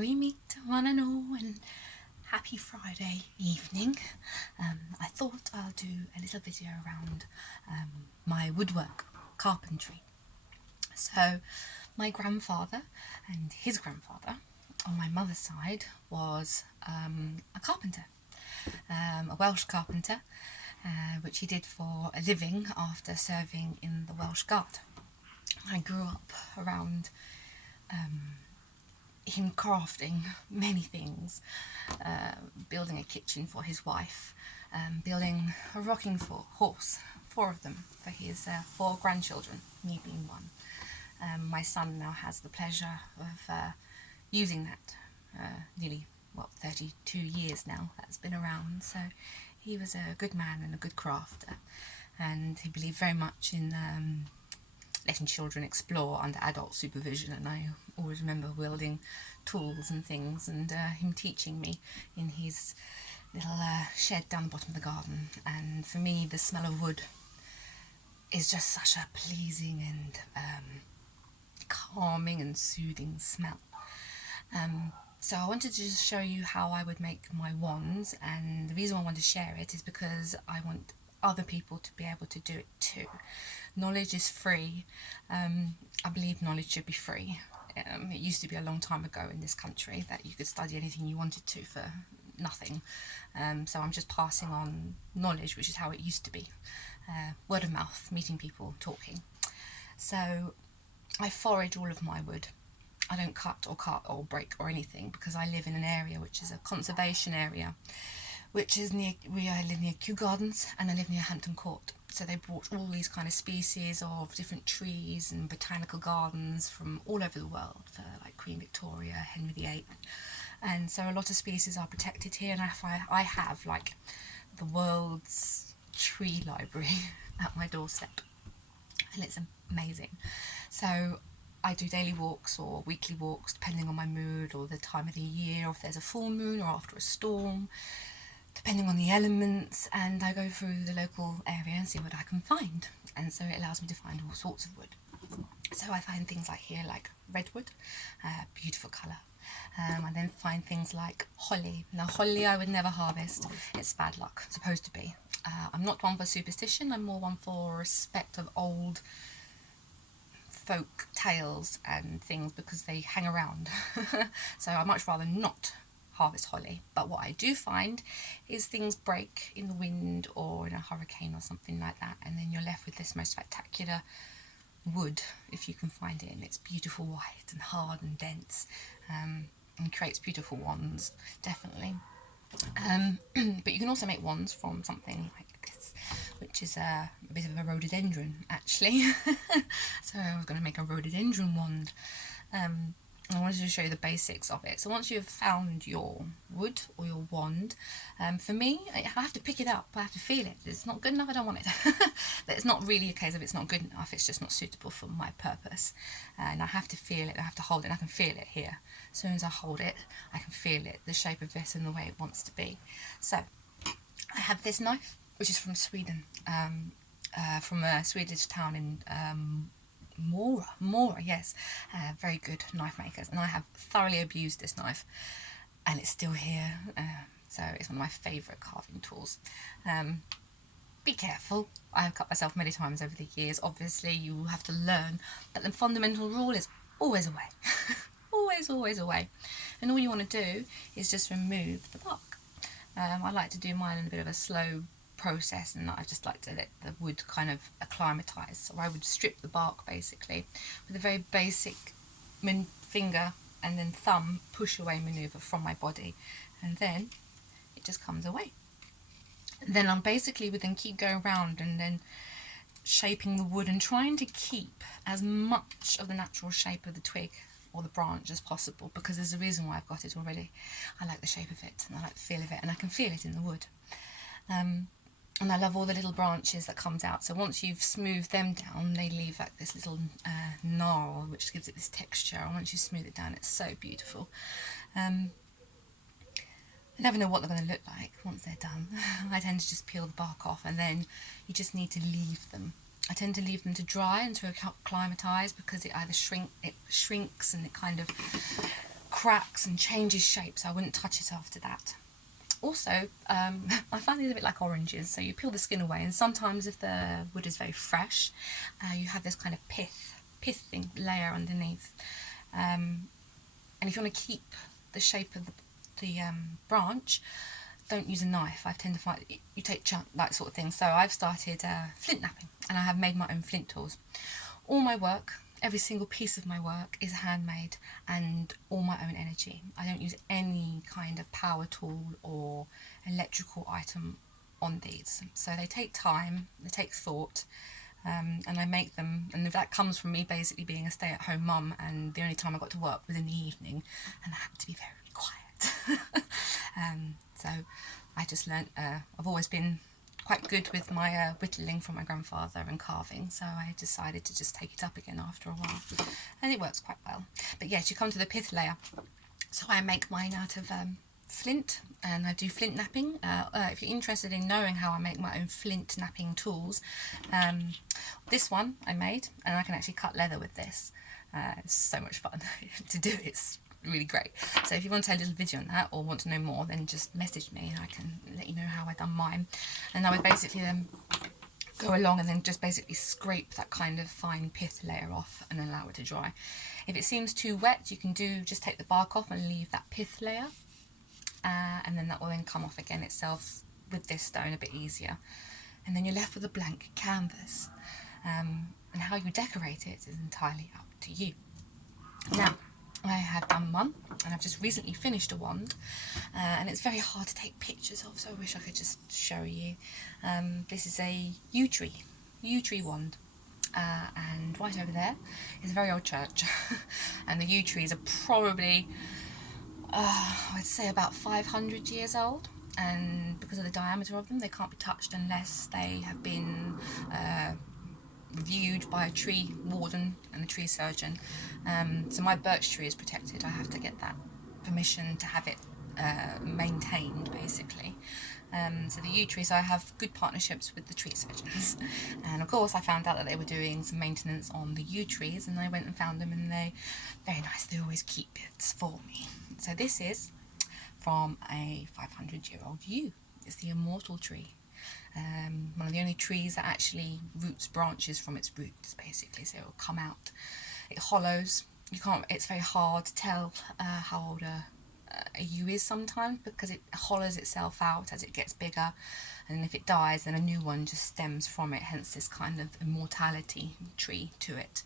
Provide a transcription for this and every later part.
we meet one and all, and happy Friday evening. I thought I'll do a little video around my woodwork, carpentry. So my grandfather and his grandfather on my mother's side was a carpenter, a Welsh carpenter, which he did for a living after serving in the Welsh Guard. I grew up around him crafting many things, building a kitchen for his wife, building a rocking horse, 4 of them, for his 4 grandchildren, me being one. My son now has the pleasure of using that, nearly 32 years now that's been around. So he was a good man and a good crafter, and he believed very much in letting children explore under adult supervision, and I always remember wielding tools and things, and him teaching me in his little shed down the bottom of the garden. And for me, the smell of wood is just such a pleasing and calming and soothing smell. So I wanted to just show you how I would make my wands, and the reason I want to share it is because I want other people to be able to do it too. Knowledge is free. I believe knowledge should be free. It used to be a long time ago in this country that you could study anything you wanted to for nothing. So I'm just passing on knowledge, which is how it used to be. Word of mouth, meeting people, talking. So I forage all of my wood. I don't cut or break or anything, because I live in an area which is a conservation area, which is I live near Kew Gardens, and I live near Hampton Court. So they brought all these kind of species of different trees and botanical gardens from all over the world, for like Queen Victoria, Henry VIII. And so a lot of species are protected here, and I have like the world's tree library at my doorstep, and it's amazing. So I do daily walks or weekly walks depending on my mood or the time of the year, or if there's a full moon or after a storm, depending on the elements, and I go through the local area and see what I can find. And so it allows me to find all sorts of wood. So I find things like here, like redwood, beautiful colour. I then find things like holly. Now holly I would never harvest, it's bad luck, supposed to be. I'm not one for superstition, I'm more one for respect of old folk tales and things, because they hang around. So I'd much rather not harvest holly. But what I do find is things break in the wind or in a hurricane or something like that, and then you're left with this most spectacular wood, if you can find it, and it's beautiful white and hard and dense, and creates beautiful wands, definitely. But you can also make wands from something like this, which is a bit of a rhododendron, actually. So I was going to make a rhododendron wand. I wanted to show you the basics of it. So once you've found your wood or your wand, for me, I have to pick it up, I have to feel it. It's not good enough, I don't want it. But it's not really a case of it's not good enough, it's just not suitable for my purpose. And I have to feel it, I have to hold it, and I can feel it here. As soon as I hold it, I can feel it, the shape of it and the way it wants to be. So I have this knife, which is from Sweden, from a Swedish town in Mora, yes, very good knife makers, and I have thoroughly abused this knife, and it's still here. So it's one of my favourite carving tools. Be careful. I have cut myself many times over the years. Obviously, you have to learn, but the fundamental rule is always away. always away. And all you want to do is just remove the bark. I like to do mine in a bit of a slow process, and I just like to let the wood kind of acclimatise. So I would strip the bark basically with a very basic finger and then thumb push away manoeuvre from my body, and then it just comes away. And then I'm basically would then keep going around and then shaping the wood and trying to keep as much of the natural shape of the twig or the branch as possible, because there's a reason why I've got it already. I like the shape of it and I like the feel of it, and I can feel it in the wood. And I love all the little branches that comes out. So once you've smoothed them down, they leave like this little gnarl, which gives it this texture. And once you smooth it down, it's so beautiful. I never know what they're going to look like once they're done. I tend to just peel the bark off, and then you just need to leave them. I tend to leave them to dry and to acclimatise, because it either shrinks and it kind of cracks and changes shape, so I wouldn't touch it after that. Also, I find these a bit like oranges, so you peel the skin away, and sometimes if the wood is very fresh, you have this kind of pith thing layer underneath. And if you want to keep the shape of the branch, don't use a knife. I tend to find you take chunk, that sort of thing. So I've started flint knapping, and I have made my own flint tools. All my work, every single piece of my work is handmade and all my own energy. I don't use any kind of power tool or electrical item on these. So they take time, they take thought, and I make them, and that comes from me basically being a stay-at-home mum, and the only time I got to work was in the evening, and I had to be very quiet. So I just learnt, I've always been quite good with my whittling from my grandfather and carving, so I decided to just take it up again after a while, and it works quite well. But yes, you come to the pith layer. So I make mine out of flint, and I do flint knapping. If you're interested in knowing how I make my own flint knapping tools, this one I made, and I can actually cut leather with this. It's so much fun to do. It's really great. So if you want to see a little video on that or want to know more, then just message me and I can let you know how I done mine. And I would basically then go along and then just basically scrape that kind of fine pith layer off and allow it to dry. If it seems too wet, you can just take the bark off and leave that pith layer, and then that will then come off again itself with this stone a bit easier. And then you're left with a blank canvas. And how you decorate it is entirely up to you. Now, I have done one, and I've just recently finished a wand, and it's very hard to take pictures of, so I wish I could just show you. This is a Yew Tree wand, and right over there is a very old church, and the yew trees are probably, I'd say about 500 years old, and because of the diameter of them, they can't be touched unless they have been reviewed by a tree warden and a tree surgeon. So my birch tree is protected. I have to get that permission to have it maintained, basically. So the yew tree, so I have good partnerships with the tree surgeons. And of course I found out that they were doing some maintenance on the yew trees, and I went and found them, and they very nice. They always keep bits for me. So this is from a 500-year-old yew. It's the immortal tree. One of the only trees that actually roots branches from its roots, basically, so it will come out. It hollows. It's very hard to tell how old a yew is sometimes, because it hollows itself out as it gets bigger, and if it dies, then a new one just stems from it, hence this kind of immortality tree to it.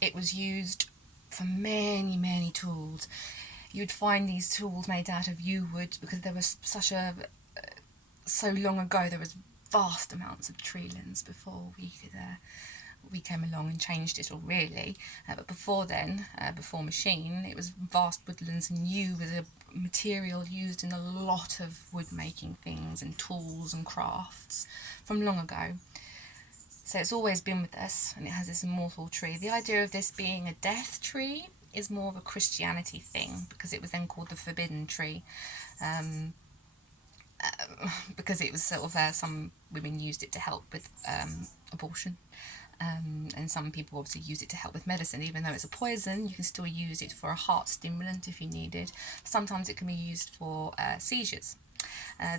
It was used for many, many tools. You'd find these tools made out of yew wood, because there was so long ago there was vast amounts of tree limbs before we came along and changed it all, really. But before then, before machine, it was vast woodlands, and yew was a material used in a lot of wood making things and tools and crafts from long ago. So it's always been with us, and it has this immortal tree. The idea of this being a death tree is more of a Christianity thing, because it was then called the forbidden tree. Because it was sort of some women used it to help with abortion, and some people obviously use it to help with medicine. Even though it's a poison, you can still use it for a heart stimulant if you need it. Sometimes it can be used for seizures.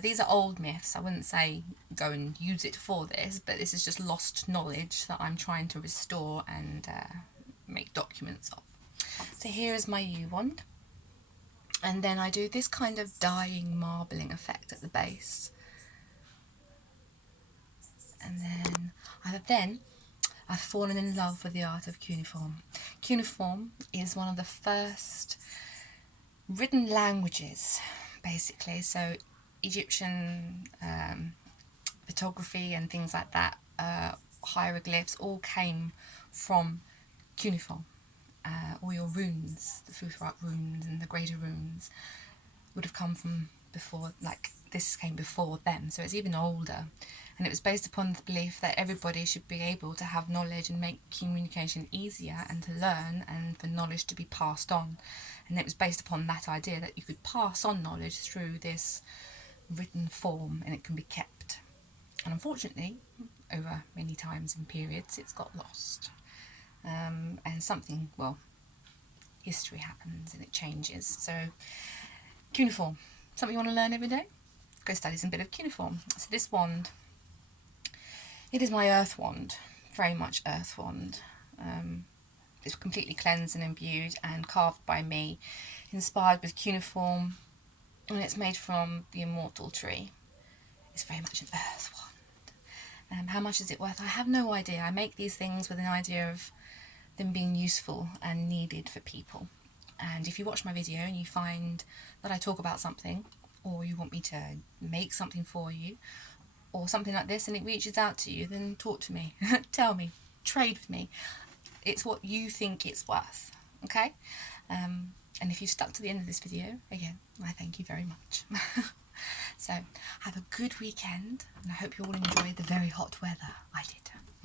These are old myths. I wouldn't say go and use it for this, but this is just lost knowledge that I'm trying to restore and make documents of. So here is my yew wand. And then I do this kind of dyeing, marbling effect at the base. And then I've fallen in love with the art of cuneiform. Cuneiform is one of the first written languages, basically. So Egyptian photography and things like that, hieroglyphs, all came from cuneiform. All your runes, the Futhark runes and the greater runes, would have come from before, like this came before them, so it's even older. And it was based upon the belief that everybody should be able to have knowledge and make communication easier and to learn and for knowledge to be passed on. And it was based upon that idea that you could pass on knowledge through this written form and it can be kept. And unfortunately, over many times and periods, it's got lost. And something, well, history happens and it changes. So cuneiform, something you want to learn every day? Go study some bit of cuneiform. So this wand, it is my earth wand, very much earth wand. It's completely cleansed and imbued and carved by me, inspired with cuneiform, and it's made from the immortal tree. It's very much an earth wand. How much is it worth? I have no idea. I make these things with an idea of them being useful and needed for people. And if you watch my video and you find that I talk about something, or you want me to make something for you, or something like this, and it reaches out to you, then talk to me. Tell me. Trade with me. It's what you think it's worth, okay? And if you stuck to the end of this video, again, I thank you very much. So, have a good weekend, and I hope you all enjoyed the very hot weather I did.